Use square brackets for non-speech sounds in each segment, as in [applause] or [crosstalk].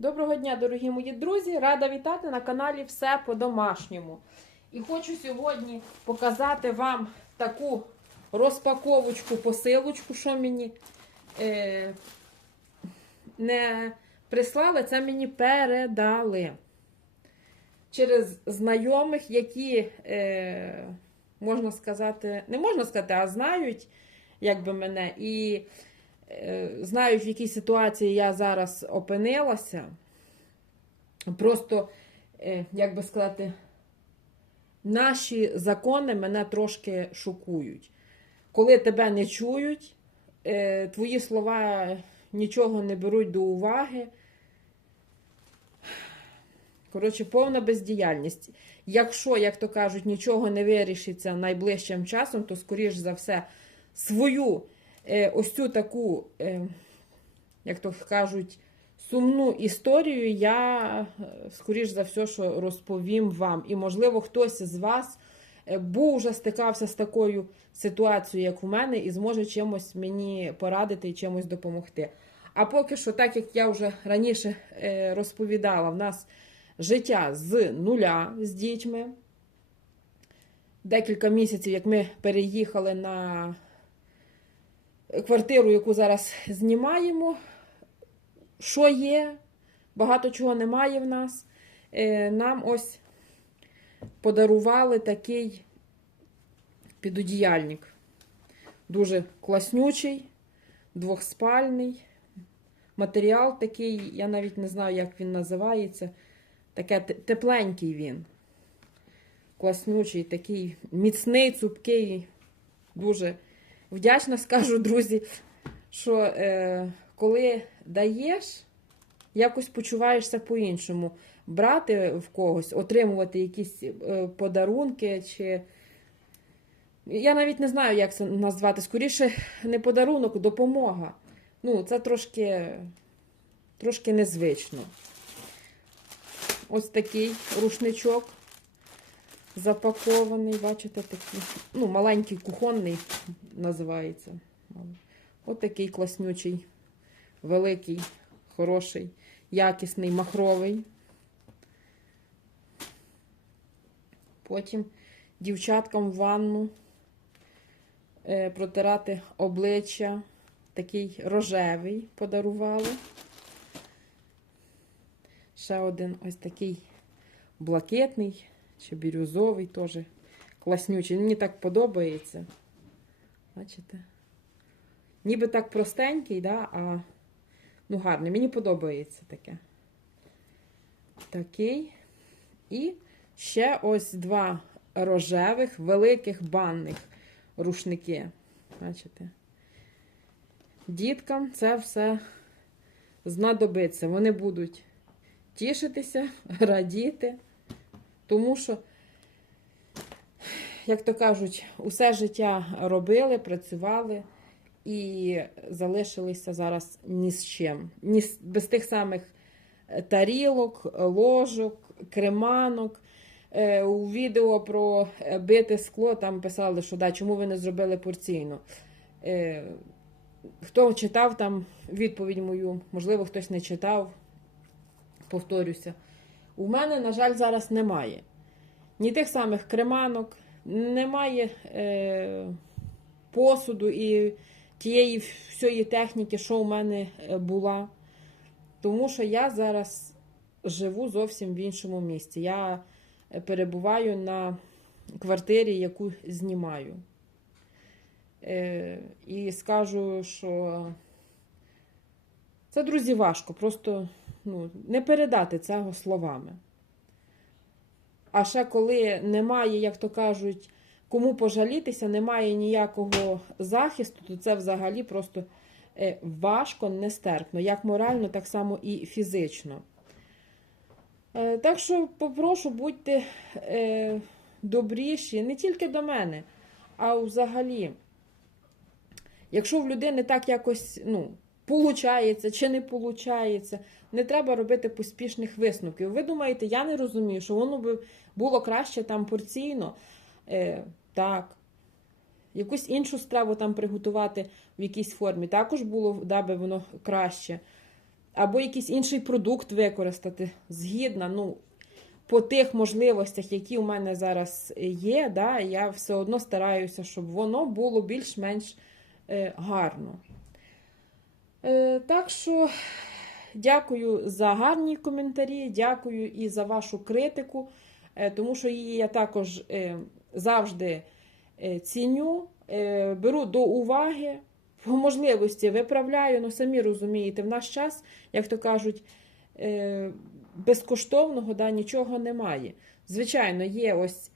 Доброго дня, дорогі мої друзі! Рада вітати на каналі Все по-домашньому. І хочу сьогодні показати вам таку розпаковочку, посилочку, що мені е, не прислали, це мені передали. Через знайомих, які, е, можна сказати, не можна сказати, а знають, якби мене. І е, знають, в якій ситуації я зараз опинилася. Просто, е, як би сказати, наші закони мене трошки шокують. Коли тебе не чують, е, твої слова нічого не беруть до уваги. Коротше, повна бездіяльність. Якщо, як то кажуть, нічого не вирішиться найближчим часом, то, скоріш за все, свою ось цю таку, е, як то кажуть, сумну історію я, е, скоріш за все, що розповім вам. І, можливо, хтось з вас е, був вже стикався з такою ситуацією, як у мене, і зможе чимось мені порадити і чимось допомогти. А поки що, так як я вже раніше е, розповідала, в нас життя з нуля з дітьми. Декілька місяців, як ми переїхали на квартиру, яку зараз знімаємо. Що є? Багато чого немає в нас. Е, Нам ось подарували такий підодіяльник. Дуже класнючий, двохспальний. Матеріал такий, я навіть не знаю, як він називається. Таке тепленький він. Класнючий, такий міцний, цупкий. Дуже вдячна, скажу, друзі, що е, коли даєш, якось почуваєшся по-іншому. Брати в когось, отримувати якісь е, подарунки чи. Я навіть не знаю, як це назвати. Скоріше, не подарунок, допомога. Ну, це трошки, трошки незвично. Ось такий рушничок запакований, бачите, такий. Ну, маленький кухонний називається. Ось такий класнючий, великий, хороший, якісний, махровий. Потім дівчаткам в ванну е, протирати обличчя. Такий рожевий подарували. Ще один ось такий блакитний чи бірюзовий теж класнючий. Мені так подобається. Бачите? Ніби так простенький, да? а ну гарний. Мені подобається таке. Такий. І ще ось два рожевих, великих банних рушники. Бачите? Діткам це все знадобиться. Вони будуть тішитися, радіти, тому що, як то кажуть, усе життя робили, працювали і залишилися зараз ні з чим. Ні з- без тих самих тарілок, ложок, креманок. Е, У відео про е, бите скло там писали, що да, чому ви не зробили порційно. Е, Хто читав там відповідь мою, можливо, хтось не читав, повторюся. У мене, на жаль, зараз немає. Ні тих самих креманок, немає е, посуду і тієї всієї техніки, що у мене е, була. Тому що я зараз живу зовсім в іншому місці. Я перебуваю на квартирі, яку знімаю. Е, і скажу, що це, друзі, важко. Просто ну, не передати цього словами. А ще коли немає, як то кажуть, кому пожалітися, немає ніякого захисту, то це взагалі просто е, важко, нестерпно, як морально, так само і фізично. Е, Так що попрошу, будьте е, добріші не тільки до мене, а взагалі. Якщо в людини так якось ну, получається чи не получається, не треба робити поспішних висновків. Ви думаєте, я не розумію, що воно би було краще там порційно. Е, так. Якусь іншу страву там приготувати в якійсь формі. Також було, даби воно краще. або якийсь інший продукт використати. Згідно, ну, по тих можливостях, які у мене зараз є, да, я все одно стараюся, щоб воно було більш-менш е, гарно. Е, так що дякую за гарні коментарі, дякую і за вашу критику, е, тому що її я також е, завжди ціню, беру до уваги, по можливості виправляю, ну самі розумієте, в наш час, як то кажуть, безкоштовного да, нічого немає. Звичайно, є ось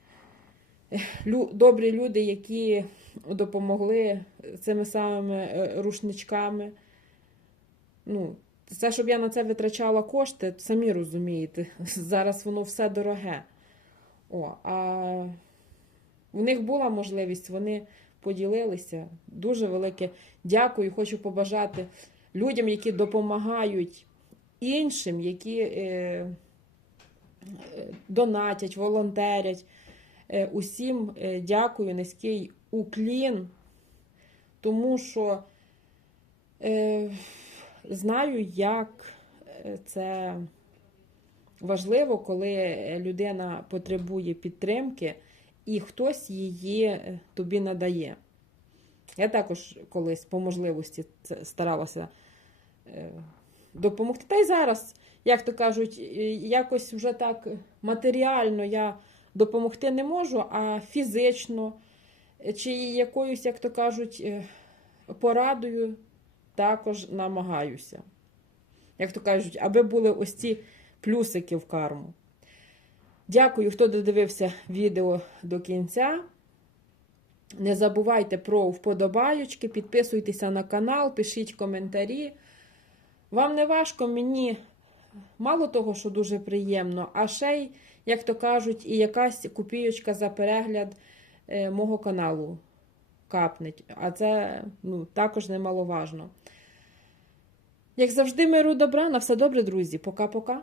добрі люди, які допомогли цими самими рушничками. Ну, це, щоб я на це витрачала кошти, самі розумієте, [laughs] зараз воно все дороге. О, а в них була можливість, вони поділилися. Дуже велике дякую. Хочу побажати людям, які допомагають іншим, які е, е, донатять, волонтерять. Е, усім е, дякую, низький уклін, тому що е, знаю, як е, це важливо, коли людина потребує підтримки і хтось її е, тобі надає. Я також колись по можливості старалася е, допомогти. Та й зараз, як то кажуть, якось вже так матеріально я допомогти не можу, а фізично чи якоюсь, як то кажуть, порадою також намагаюся. Як то кажуть, аби були ось ці плюсики в карму. Дякую, хто додивився відео до кінця. Не забувайте про вподобайочки, підписуйтеся на канал, пишіть коментарі. Вам не важко, мені мало того, що дуже приємно, а ще й, як то кажуть, і якась копійочка за перегляд е, мого каналу капнеть. А це ну, також немаловажно. Як завжди, миру добра, на все добре, друзі. Пока-пока.